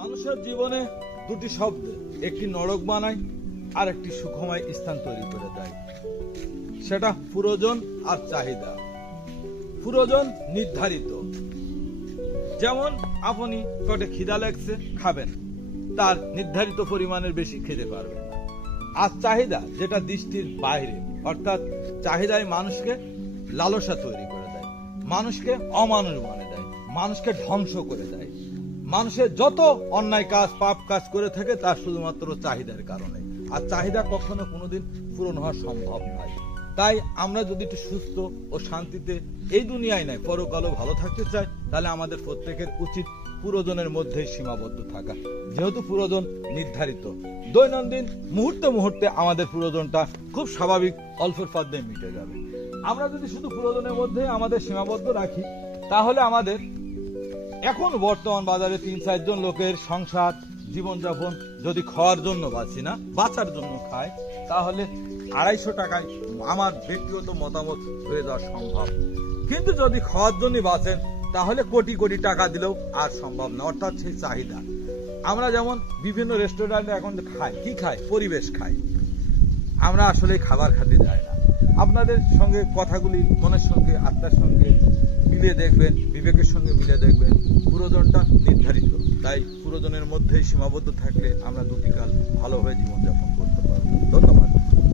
মানুষের জীবনে দুটি শব্দ, একটি নরক বানায় আর একটি সুখময় স্থান তৈরি করে দেয়। সেটা প্রয়োজন আর চাহিদা। প্রয়োজন নির্ধারিত, যেমন আপনি পেটে খিদা লাগছে, খাবেন, তার নির্ধারিত পরিমাণের বেশি খেতে পারবেন না। আর চাহিদা, যেটা দৃষ্টির বাইরে, অর্থাৎ চাহিদায় মানুষকে লালসা তৈরি করে দেয়, মানুষকে অমানুষ বানিয়ে দেয়, মানুষকে ধ্বংস করে দেয়। মানুষের যত অন্যায় কাজ, পাপ কাজ করে থাকে তার শুধুমাত্র চাহিদার কারণে। আর চাহিদা কখনো কোনোদিন পূরণ হওয়া সম্ভব নয়। তাই আমরা যদি একটু সুস্থ ও শান্তিতে এই দুনিয়ায় নয় পরকালও ভালো থাকতে চাই, তাহলে আমাদের প্রত্যেকের উচিত প্রয়োজনের মধ্যে সীমাবদ্ধ থাকা। যেহেতু প্রয়োজন নির্ধারিত, দৈনন্দিন মুহূর্তে মুহূর্তে আমাদের প্রয়োজনটা খুব স্বাভাবিক অল্পের ফাঁদে মিটে যাবে। আমরা যদি শুধু প্রয়োজনের মধ্যে আমাদের সীমাবদ্ধ রাখি, তাহলে আমাদের এখন বর্তমান বাজারে ৩-৪ জন লোকের সংসার জীবনযাপন যদি খাওয়ার জন্য বাঁচি না, বাঁচার জন্য খায়, তাহলে ২৫০ টাকায় আমার ব্যক্তিগত মতামত হয়ে যাওয়া সম্ভব। কিন্তু যদি খাওয়ার জন্য বাঁচেন, তাহলে কোটি কোটি টাকা দিলেও আর সম্ভব না। অর্থাৎ সেই চাহিদা। আমরা যেমন বিভিন্ন রেস্টুরেন্টে এখন খাই, কি খাই? পরিবেশ খাই। আমরা আসলে খাবার খেতে যাই না। আপনাদের সঙ্গে কথাগুলি মনের সঙ্গে, আত্মার সঙ্গে মিলিয়ে দেখবেন, বিবেকের সঙ্গে মিলিয়ে দেখবেন, প্রয়োজনটা নির্ধারিত। তাই প্রয়োজনের মধ্যেই সীমাবদ্ধ থাকলে আমরা দুটি কাল ভালোভাবে জীবনযাপন করতে